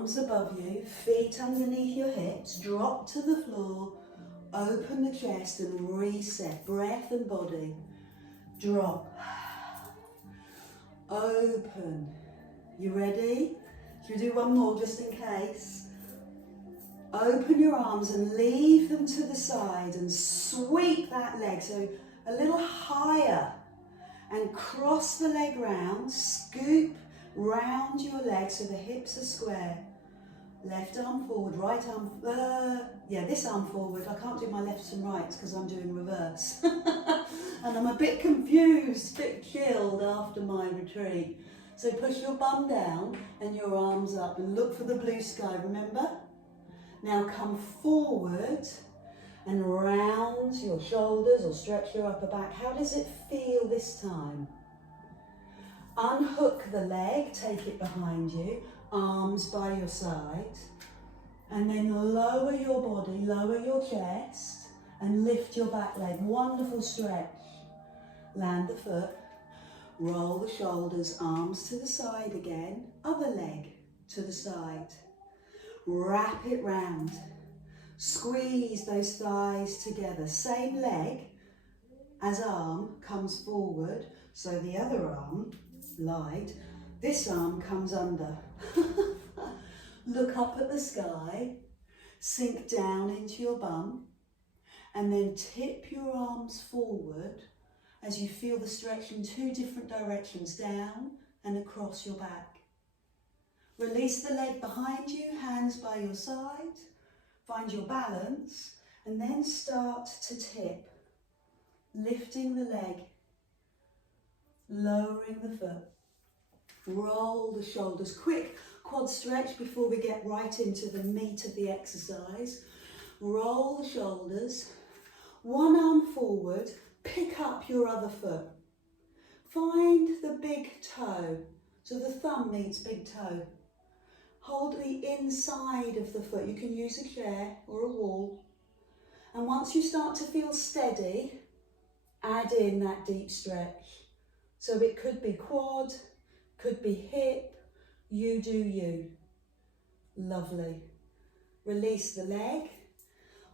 Arms above you, feet underneath your hips, drop to the floor, open the chest and reset, breath and body. Drop, open. You ready? Should we do one more just in case? Open your arms and leave them to the side and sweep that leg, so a little higher, and cross the leg round, scoop round your leg so the hips are square. Left arm forward, right arm, this arm forward. I can't do my lefts and rights because I'm doing reverse. And I'm a bit confused, a bit chilled after my retreat. So push your bum down and your arms up and look for the blue sky, remember? Now come forward and round your shoulders or stretch your upper back. How does it feel this time? Unhook the leg, take it behind you, arms by your side, and then lower your body, lower your chest, and lift your back leg. Wonderful stretch. Land the foot, roll the shoulders, arms to the side again, other leg to the side. Wrap it round. Squeeze those thighs together. Same leg as arm comes forward, so the other arm, light, this arm comes under. Look up at the sky, sink down into your bum, and then tip your arms forward as you feel the stretch in two different directions, down and across your back. Release the leg behind you, hands by your side, find your balance, and then start to tip, lifting the leg, lowering the foot. Roll the shoulders. Quick quad stretch before we get right into the meat of the exercise. Roll the shoulders, one arm forward, pick up your other foot. Find the big toe, so the thumb meets big toe. Hold the inside of the foot. You can use a chair or a wall. And once you start to feel steady, add in that deep stretch. So it could be quad, could be hip, you do you. Lovely. Release the leg,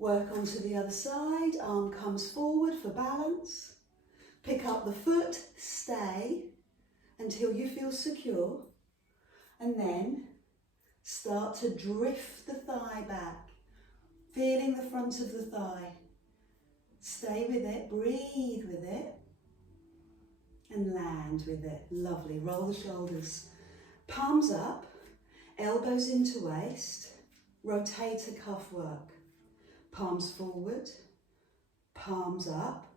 work onto the other side, arm comes forward for balance. Pick up the foot, stay until you feel secure, and then start to drift the thigh back, feeling the front of the thigh. Stay with it, breathe with it, and land with it. Lovely. Roll the shoulders. Palms up, elbows into waist, rotator cuff work. Palms forward, palms up.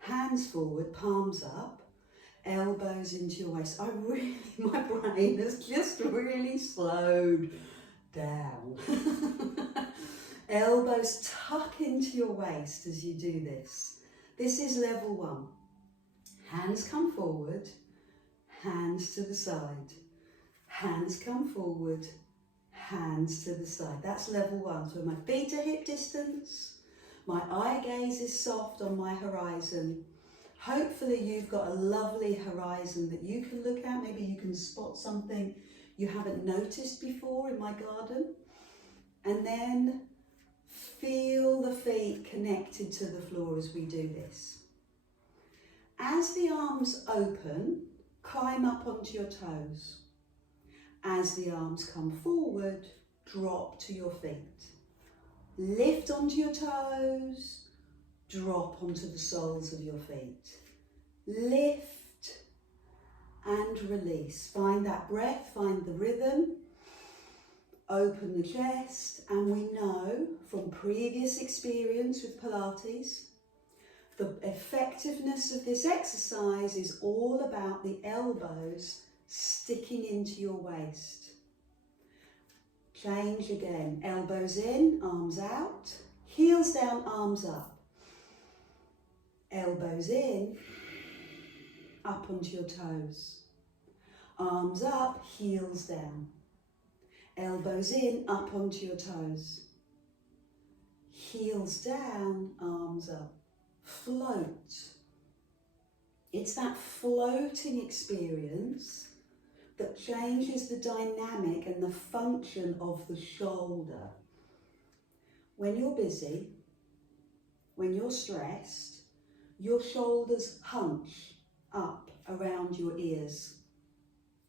Hands forward, palms up, elbows into your waist. My brain has just really slowed down. Elbows tuck into your waist as you do this. This is level one. Hands come forward, hands to the side. Hands come forward, hands to the side. That's level one. So my feet are hip distance. My eye gaze is soft on my horizon. Hopefully you've got a lovely horizon that you can look at. Maybe you can spot something you haven't noticed before in my garden. And then feel the feet connected to the floor as we do this. As the arms open, climb up onto your toes. As the arms come forward, drop to your feet. Lift onto your toes, drop onto the soles of your feet. Lift and release. Find that breath, find the rhythm. Open the chest, and we know from previous experience with Pilates, the effectiveness of this exercise is all about the elbows sticking into your waist. Change again. Elbows in, arms out. Heels down, arms up. Elbows in, up onto your toes. Arms up, heels down. Elbows in, up onto your toes. Heels down, arms up. Float. It's that floating experience that changes the dynamic and the function of the shoulder. When you're busy, when you're stressed, your shoulders hunch up around your ears.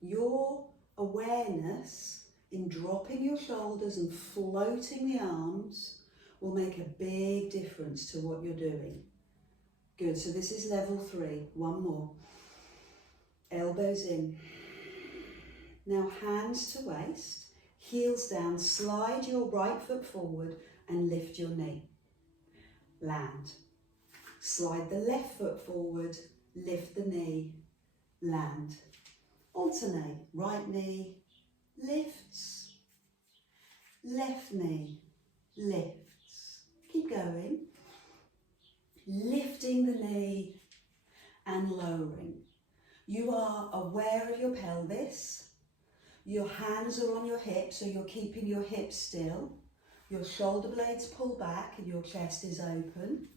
Your awareness in dropping your shoulders and floating the arms will make a big difference to what you're doing. Good, so this is level 3, one more. Elbows in. Now hands to waist, heels down, slide your right foot forward and lift your knee. Land. Slide the left foot forward, lift the knee, land. Alternate, right knee lifts, left knee lifts. Keep going. Lifting the knee and lowering. You are aware of your pelvis. Your hands are on your hips, so you're keeping your hips still. Your shoulder blades pull back and your chest is open.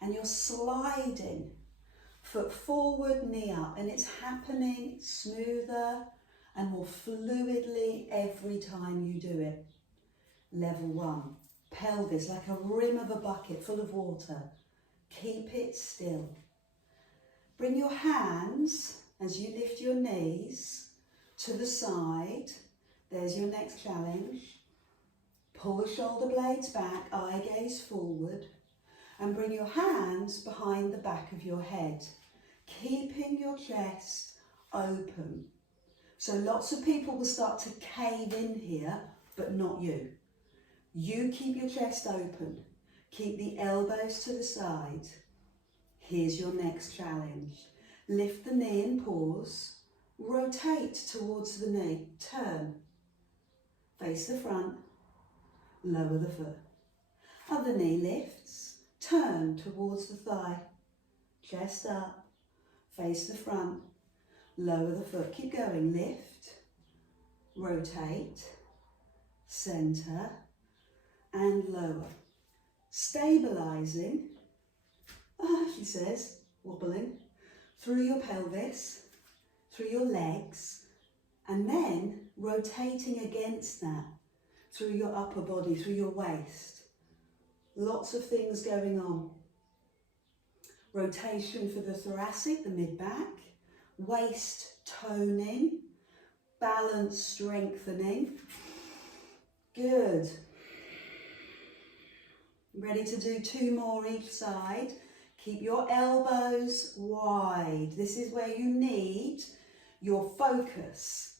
And you're sliding, foot forward, knee up, and it's happening smoother and more fluidly every time you do it. Level 1, pelvis like a rim of a bucket full of water. Keep it still. Bring your hands as you lift your knees to the side. There's your next challenge. Pull the shoulder blades back, eye gaze forward. And bring your hands behind the back of your head, keeping your chest open. So lots of people will start to cave in here, but not you. You keep your chest open. Keep the elbows to the side. Here's your next challenge. Lift the knee and pause. Rotate towards the knee. Turn. Face the front. Lower the foot. Other knee lifts. Turn towards the thigh, chest up, face the front, lower the foot. Keep going, lift, rotate, center, and lower. Stabilizing, she says, wobbling, through your pelvis, through your legs, and then rotating against that, through your upper body, through your waist. Lots of things going on. Rotation for the thoracic, the mid-back, waist toning, balance strengthening. Good. Ready to do 2 more each side. Keep your elbows wide. This is where you need your focus,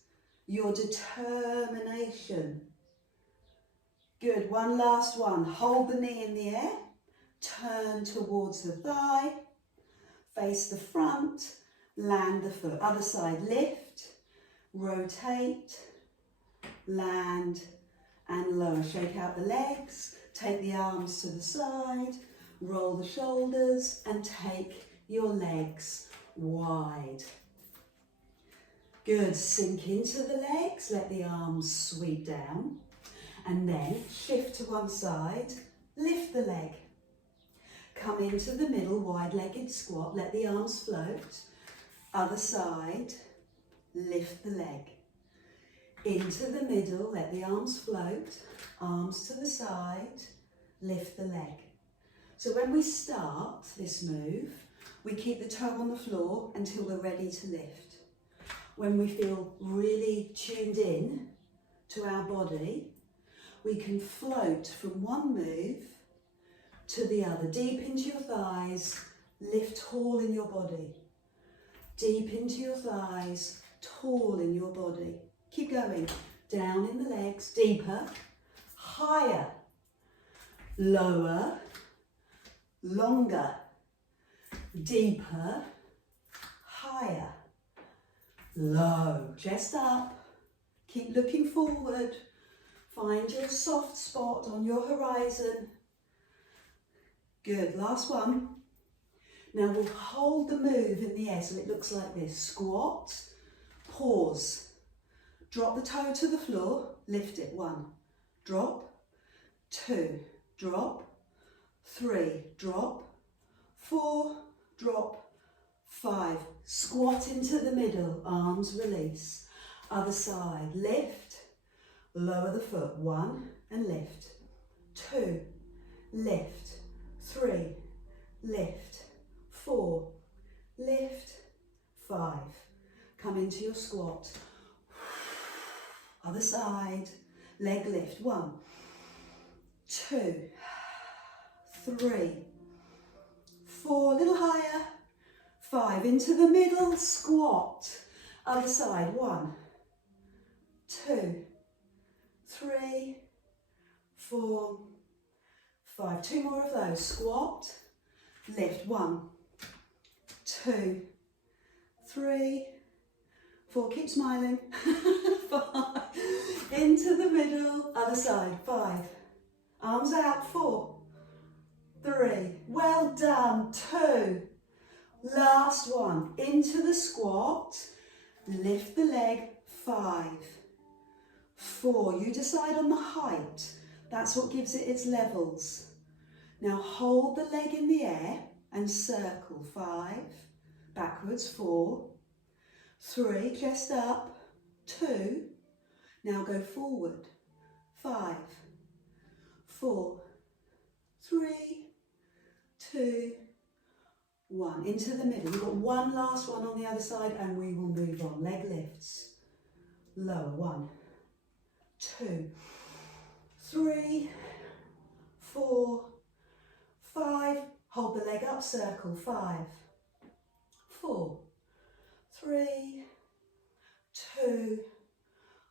your determination. Good, one last one. Hold the knee in the air, turn towards the thigh, face the front, land the foot. Other side, lift, rotate, land and lower. Shake out the legs, take the arms to the side, roll the shoulders and take your legs wide. Good, sink into the legs, let the arms sweep down. And then shift to one side, lift the leg. Come into the middle, wide-legged squat, let the arms float. Other side, lift the leg. Into the middle, let the arms float. Arms to the side, lift the leg. So when we start this move, we keep the toe on the floor until we're ready to lift. When we feel really tuned in to our body, we can float from one move to the other. Deep into your thighs, lift tall in your body. Deep into your thighs, tall in your body. Keep going. Down in the legs, deeper, higher, lower, longer, deeper, higher, low. Chest up. Keep looking forward. Find your soft spot on your horizon. Good, last one. Now we'll hold the move in the air so it looks like this. Squat, pause. Drop the toe to the floor, lift it. 1, drop, 2, drop, 3, drop, 4, drop, 5. Squat into the middle, arms release. Other side, lift, lower the foot, 1 and lift, 2, lift, 3, lift, 4, lift, 5. Come into your squat. Other side, leg lift, 1, 2, 3, 4, a little higher, 5, into the middle, squat. Other side, 1, 2, 3, 4, 5. 2 more of those. Squat, lift, 1, 2, 3, 4. Keep smiling. 5. Into the middle. Other side, 5. Arms out, 4, 3. Well done. 2. Last one. Into the squat. Lift the leg, 5. 4, you decide on the height. That's what gives it its levels. Now hold the leg in the air and circle, 5, backwards, 4, 3, chest up, 2, now go forward, 5, 4, 3, 2, 1, into the middle. We've got one last one on the other side and we will move on. Leg lifts, lower, 1, 2, 3, 4, 5, hold the leg up, circle, 5, 4, 3, 2,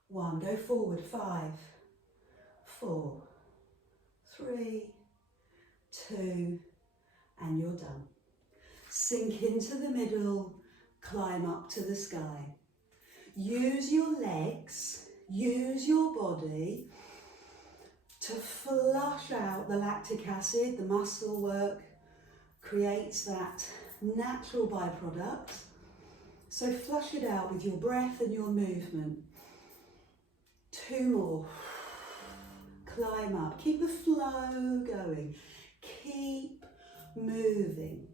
1, go forward, 5, 4, 3, 2, and you're done. Sink into the middle, climb up to the sky. Use your legs, use your body to flush out the lactic acid. The muscle work creates that natural byproduct. So flush it out with your breath and your movement. 2 more. Climb up. Keep the flow going. Keep moving.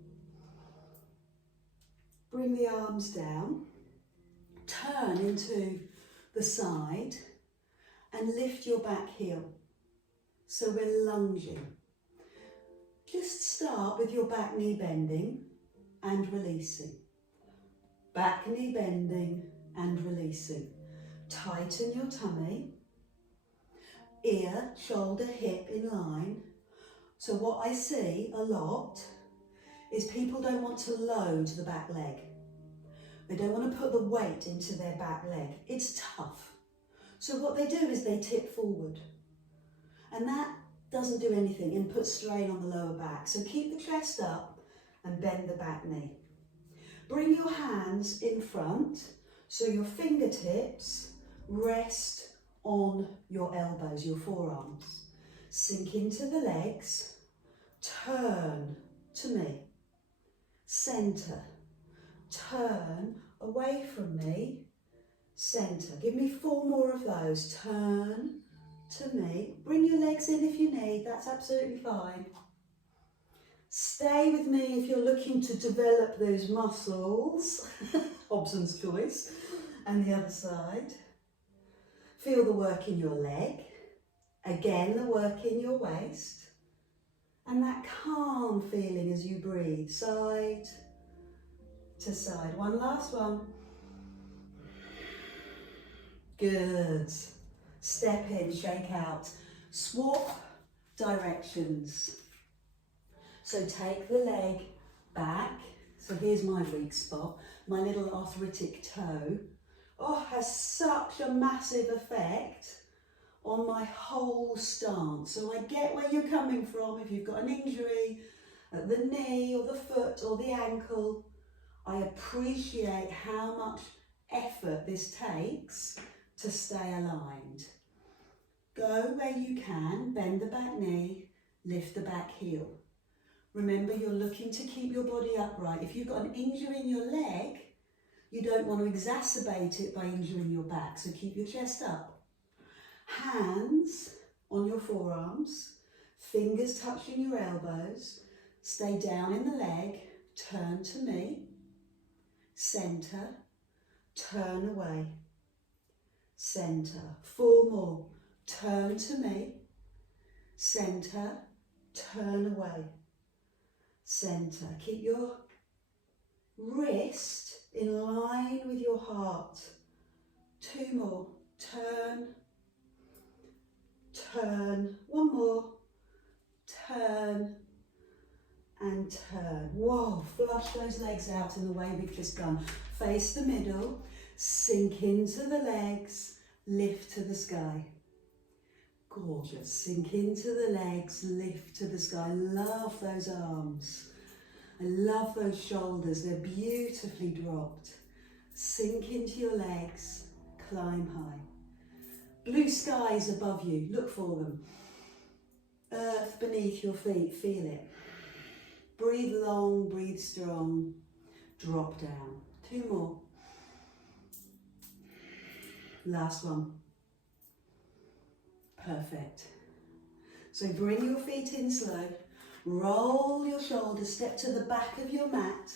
Bring the arms down. Turn into the side and lift your back heel. So we're lunging. Just start with your back knee bending and releasing. Back knee bending and releasing. Tighten your tummy. Ear, shoulder, hip in line. So what I see a lot is people don't want to load the back leg. They don't want to put the weight into their back leg. It's tough. So what they do is they tip forward. And that doesn't do anything and puts strain on the lower back. So keep the chest up and bend the back knee. Bring your hands in front so your fingertips rest on your elbows, your forearms. Sink into the legs. Turn to me. Center. Turn away from me. Center. Give me 4 more of those. Turn to me. Bring your legs in if you need. That's absolutely fine. Stay with me if you're looking to develop those muscles. Hobson's choice. And the other side. Feel the work in your leg. Again, the work in your waist. And that calm feeling as you breathe, side to side. One last one. Good. Step in, shake out. Swap directions. So take the leg back. So here's my weak spot. My little arthritic toe. Oh, has such a massive effect on my whole stance. So I get where you're coming from. If you've got an injury at the knee or the foot or the ankle, I appreciate how much effort this takes to stay aligned. Go where you can, bend the back knee, lift the back heel. Remember, you're looking to keep your body upright. If you've got an injury in your leg, you don't want to exacerbate it by injuring your back, so keep your chest up. Hands on your forearms, fingers touching your elbows, stay down in the leg, turn to me, center, turn away. Center. 4 more. Turn to me. Center. Turn away. Center. Keep your wrist in line with your heart. 2 more. Turn. Turn. 1 more. Turn. And turn. Whoa, flush those legs out in the way we've just gone. Face the middle, sink into the legs, lift to the sky. Gorgeous. Sink into the legs, lift to the sky. Love those arms. I love those shoulders. They're beautifully dropped. Sink into your legs, climb high. Blue skies above you, look for them. Earth beneath your feet, feel it. Breathe long, breathe strong, drop down. 2 more. Last one. Perfect. So bring your feet in slow, roll your shoulders, step to the back of your mat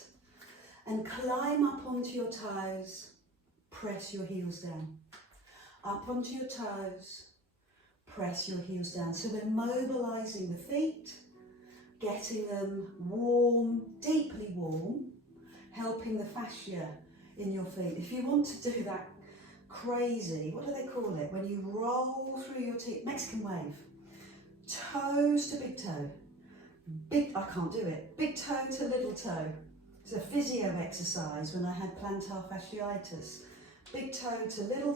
and climb up onto your toes. Press your heels down. Up onto your toes, press your heels down. So we're mobilising the feet, getting them warm, deeply warm, helping the fascia in your feet. If you want to do that crazy, what do they call it? When you roll through your teeth, Mexican wave. Toes to big toe. I can't do it. Big toe to little toe. It's a physio exercise when I had plantar fasciitis. Big toe to little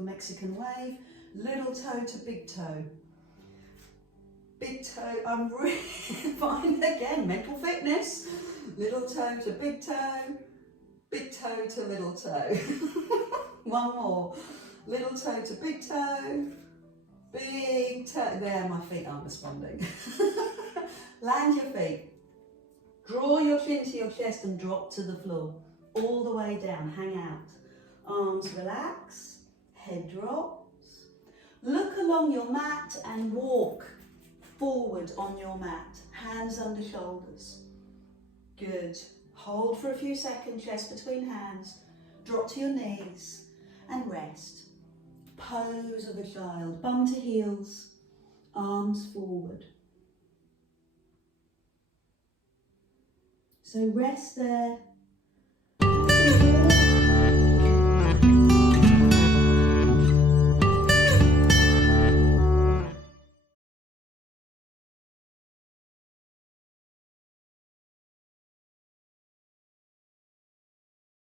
Mexican wave, little toe to big toe. Big toe, I'm really fine again, mental fitness. Little toe to big toe to little toe. 1 more. Little toe to big toe, big toe. There, my feet aren't responding. Land your feet. Draw your chin to your chest and drop to the floor. All the way down, hang out. Arms relax, head drops. Look along your mat and walk forward on your mat, hands under shoulders. Good. Hold for a few seconds, chest between hands. Drop to your knees and rest. Pose of a child, bum to heels, arms forward. So rest there